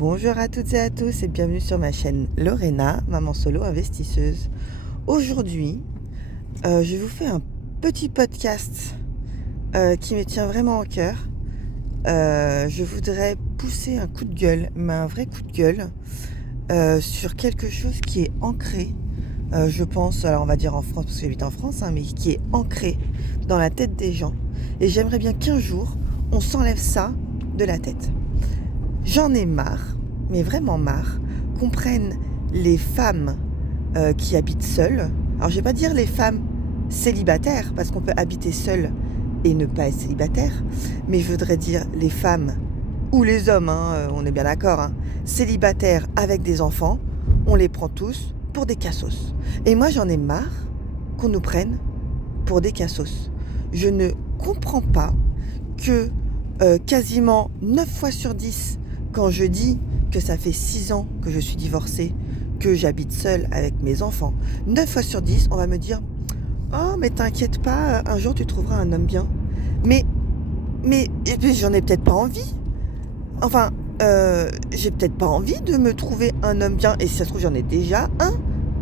Bonjour à toutes et à tous et bienvenue sur ma chaîne Lorena, maman solo investisseuse. Aujourd'hui, je vous fais un petit podcast qui me tient vraiment au cœur. Je voudrais pousser un coup de gueule, mais un vrai coup de gueule, sur quelque chose qui est ancré, je pense, alors on va dire en France, parce que j'habite en France, mais qui est ancré dans la tête des gens. Et j'aimerais bien qu'un jour, on s'enlève ça de la tête. J'en ai marre, mais vraiment marre, qu'on prenne les femmes qui habitent seules. Alors je vais pas dire les femmes célibataires, parce qu'on peut habiter seule et ne pas être célibataire, mais je voudrais dire les femmes ou les hommes, on est bien d'accord, célibataires avec des enfants, on les prend tous pour des cassos. Et moi j'en ai marre qu'on nous prenne pour des cassos. Je ne comprends pas que quasiment 9 fois sur 10, quand je dis que ça fait 6 ans que je suis divorcée, que j'habite seule avec mes enfants, 9 fois sur 10, on va me dire « Oh, mais t'inquiète pas, un jour tu trouveras un homme bien. » Mais et puis, j'en ai peut-être pas envie. Enfin, j'ai peut-être pas envie de me trouver un homme bien. Et si ça se trouve, j'en ai déjà un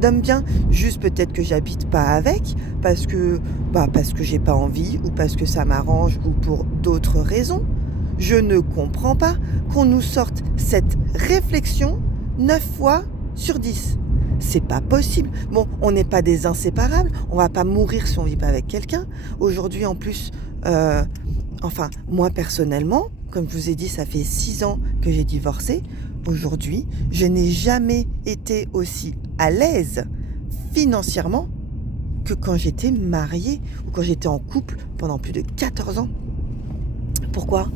d'homme bien. Juste peut-être que j'habite pas avec parce que j'ai pas envie ou parce que ça m'arrange ou pour d'autres raisons. Je ne comprends pas qu'on nous sorte cette réflexion 9 fois sur 10. C'est pas possible. Bon, on n'est pas des inséparables. On va pas mourir si on vit pas avec quelqu'un. Aujourd'hui, en plus, moi personnellement, comme je vous ai dit, ça fait 6 ans que j'ai divorcé. Aujourd'hui, je n'ai jamais été aussi à l'aise financièrement que quand j'étais mariée ou quand j'étais en couple pendant plus de 14 ans. Pourquoi ?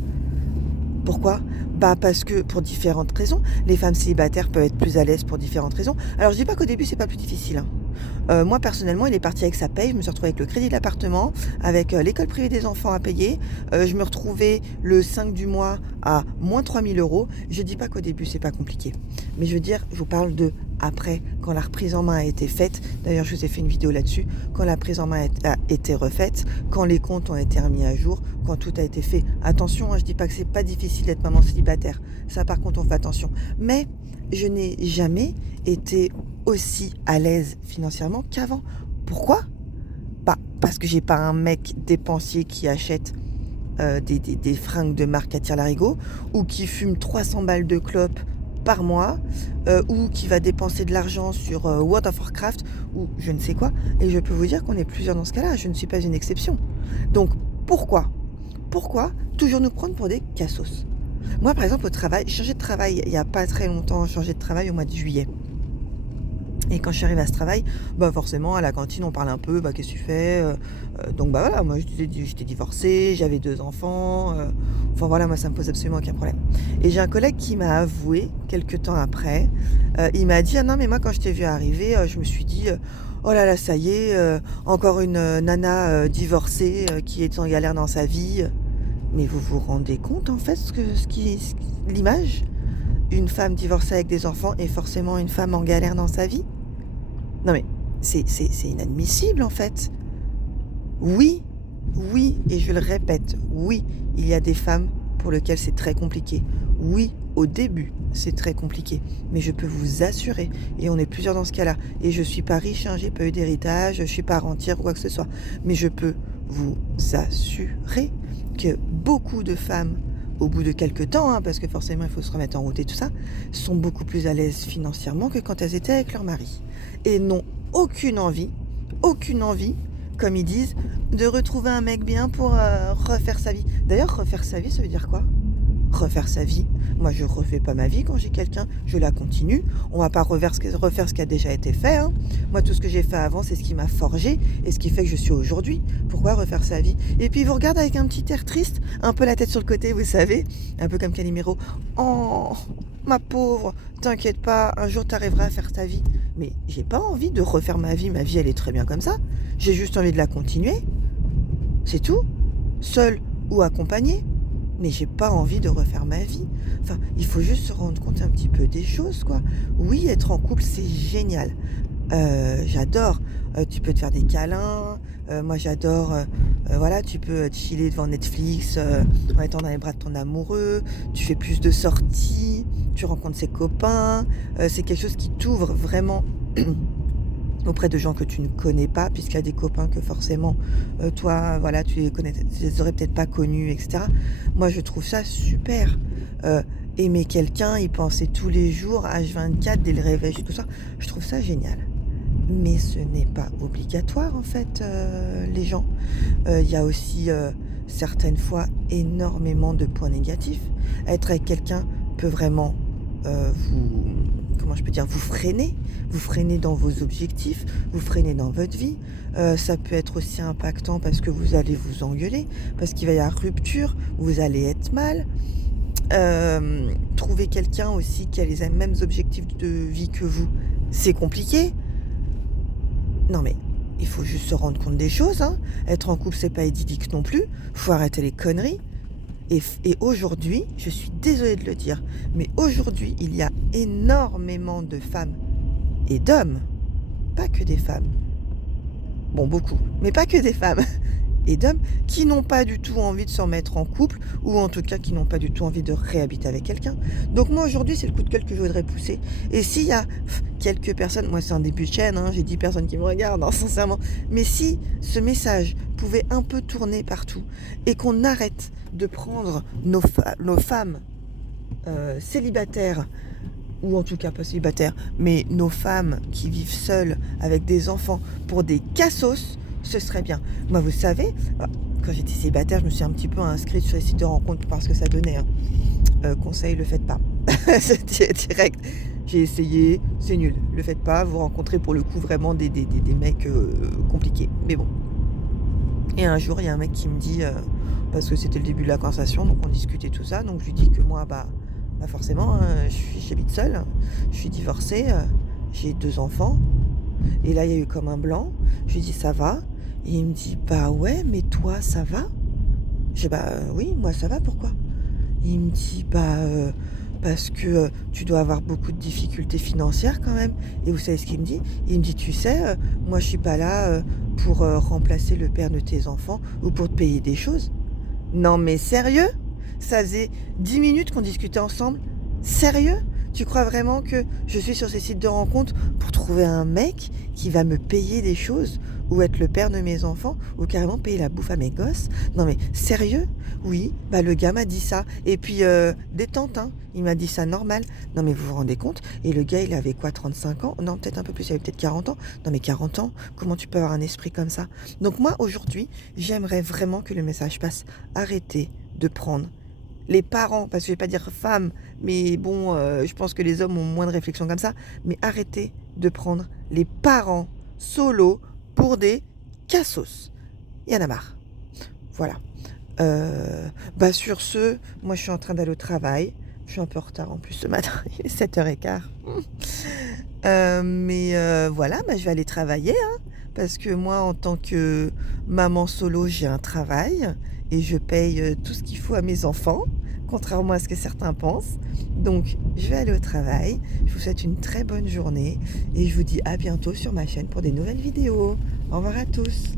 Parce que pour différentes raisons. Les femmes célibataires peuvent être plus à l'aise pour différentes raisons. Alors je dis pas qu'au début c'est pas plus difficile. Moi personnellement, il est parti avec sa paye. Je me suis retrouvée avec le crédit de l'appartement, avec l'école privée des enfants à payer. Je me retrouvais le 5 du mois à moins 3 000 €. Je dis pas qu'au début c'est pas compliqué. Mais je veux dire, je vous parle de après, quand la reprise en main a été faite. D'ailleurs, je vous ai fait une vidéo là-dessus. Quand la prise en main a été refaite, quand les comptes ont été remis à jour, quand tout a été fait. Attention, je dis pas que c'est pas difficile d'être maman célibataire. Ça, par contre, on fait attention. Mais je n'ai jamais été aussi à l'aise financièrement qu'avant. Pourquoi ? Parce que j'ai pas un mec dépensier qui achète des fringues de marque à tire-larigot ou qui fume 300 balles de clope par mois ou qui va dépenser de l'argent sur World of Warcraft ou je ne sais quoi. Et je peux vous dire qu'on est plusieurs dans ce cas-là. Je ne suis pas une exception. Donc, pourquoi toujours nous prendre pour des cassos ? Moi, par exemple, au travail, j'ai changé de travail il n'y a pas très longtemps. J'ai changé de travail au mois de juillet. Et quand je suis arrivée à ce travail, forcément, à la cantine, on parle un peu, qu'est-ce que tu fais ? Donc voilà, moi j'étais divorcée, j'avais 2 enfants, moi ça me pose absolument aucun problème. Et j'ai un collègue qui m'a avoué, quelques temps après, il m'a dit « Ah non, mais moi quand je t'ai vu arriver, je me suis dit, oh là là, ça y est, encore une nana divorcée qui est en galère dans sa vie. » Mais vous vous rendez compte en fait l'image ? Une femme divorcée avec des enfants est forcément une femme en galère dans sa vie ? Non mais c'est inadmissible en fait. Oui, et je le répète, oui, il y a des femmes pour lesquelles c'est très compliqué. Oui, au début, c'est très compliqué. Mais je peux vous assurer, et on est plusieurs dans ce cas-là, et je suis pas riche, j'ai pas eu d'héritage, je suis pas rentière ou quoi que ce soit, mais je peux vous assurer que beaucoup de femmes, au bout de quelques temps, parce que forcément il faut se remettre en route et tout ça, sont beaucoup plus à l'aise financièrement que quand elles étaient avec leur mari. Et n'ont aucune envie, comme ils disent, de retrouver un mec bien pour refaire sa vie. D'ailleurs, refaire sa vie, ça veut dire quoi ? Refaire sa vie. Moi, je refais pas ma vie quand j'ai quelqu'un, je la continue. On va pas refaire ce qui a déjà été fait. Moi, tout ce que j'ai fait avant, c'est ce qui m'a forgé et ce qui fait que je suis aujourd'hui. Pourquoi refaire sa vie ? Et puis, il vous regarde avec un petit air triste, un peu la tête sur le côté, vous savez, un peu comme Calimero. Oh, ma pauvre, t'inquiète pas, un jour t'arriveras à faire ta vie. Mais j'ai pas envie de refaire ma vie elle est très bien comme ça. J'ai juste envie de la continuer. C'est tout. Seule ou accompagnée. Mais j'ai pas envie de refaire ma vie. Enfin, il faut juste se rendre compte un petit peu des choses, quoi. Oui, être en couple, c'est génial. J'adore. Tu peux te faire des câlins. Moi, j'adore Voilà, tu peux chiller devant Netflix en étant dans les bras de ton amoureux, tu fais plus de sorties, tu rencontres ses copains, c'est quelque chose qui t'ouvre vraiment auprès de gens que tu ne connais pas, puisqu'il y a des copains que forcément, toi, voilà, tu les aurais peut-être pas connus, et cetera. Moi, je trouve ça super. Aimer quelqu'un, y penser tous les jours, H24, dès le réveil jusqu'au soir, je trouve ça génial. Mais ce n'est pas obligatoire, en fait, les gens. Il y a aussi, certaines fois, énormément de points négatifs. Être avec quelqu'un peut vraiment, vous comment je peux dire? Vous freiner dans vos objectifs, vous freiner dans votre vie. Ça peut être aussi impactant parce que vous allez vous engueuler, parce qu'il va y avoir rupture, vous allez être mal. Trouver quelqu'un aussi qui a les mêmes objectifs de vie que vous, c'est compliqué. Non mais il faut juste se rendre compte des choses, hein. Être en couple, c'est pas idyllique non plus. Faut arrêter les conneries. Et aujourd'hui, je suis désolée de le dire, mais aujourd'hui, il y a énormément de femmes et d'hommes, pas que des femmes. Bon, beaucoup, mais pas que des femmes et d'hommes qui n'ont pas du tout envie de s'en mettre en couple, ou en tout cas qui n'ont pas du tout envie de réhabiter avec quelqu'un. Donc moi aujourd'hui c'est le coup de gueule que je voudrais pousser. Et s'il y a quelques personnes, moi c'est un début de chaîne, hein, j'ai 10 personnes qui me regardent, hein, sincèrement, mais si ce message pouvait un peu tourner partout et qu'on arrête de prendre nos femmes célibataires, ou en tout cas pas célibataires, mais nos femmes qui vivent seules avec des enfants pour des cassos, ce serait bien. Moi, vous savez, quand j'étais célibataire, je me suis un petit peu inscrite sur les sites de rencontres pour voir ce que ça donnait. Hein. Conseil, le faites pas. C'était direct. J'ai essayé, c'est nul. Le faites pas, vous rencontrez pour le coup vraiment des mecs compliqués. Mais bon. Et un jour, il y a un mec qui me dit, parce que c'était le début de la conversation, donc on discutait tout ça, donc je lui dis que moi, forcément, j'habite seule, je suis divorcée, j'ai 2 enfants, et là, il y a eu comme un blanc. Je lui dis, ça va? Et il me dit, bah ouais, mais toi, ça va? J'ai oui, moi, ça va, pourquoi? Il me dit, parce que tu dois avoir beaucoup de difficultés financières quand même. Et vous savez ce qu'il me dit? Il me dit, tu sais, moi, je suis pas là pour remplacer le père de tes enfants ou pour te payer des choses. Non, mais sérieux? Ça faisait 10 minutes qu'on discutait ensemble. Sérieux? Tu crois vraiment que je suis sur ces sites de rencontres pour trouver un mec qui va me payer des choses, ou être le père de mes enfants, ou carrément payer la bouffe à mes gosses? Non mais sérieux? Oui, le gars m'a dit ça. Et puis détente, hein. Il m'a dit ça normal. Non mais vous vous rendez compte? Et le gars, il avait quoi, 35 ans? Non, peut-être un peu plus, il avait peut-être 40 ans. Non mais 40 ans, comment tu peux avoir un esprit comme ça? Donc moi, aujourd'hui, j'aimerais vraiment que le message passe. Arrêtez de prendre les parents, parce que je vais pas dire femmes, mais bon, je pense que les hommes ont moins de réflexion comme ça, mais arrêtez de prendre les parents solo pour des cassos. Il y en a marre. Voilà. Sur ce, moi je suis en train d'aller au travail. Je suis un peu en retard en plus ce matin, il est 7h15. Voilà, je vais aller travailler, hein, parce que moi en tant que maman solo, j'ai un travail et je paye tout ce qu'il faut à mes enfants, contrairement à ce que certains pensent. Donc je vais aller au travail, je vous souhaite une très bonne journée et je vous dis à bientôt sur ma chaîne pour des nouvelles vidéos. Au revoir à tous.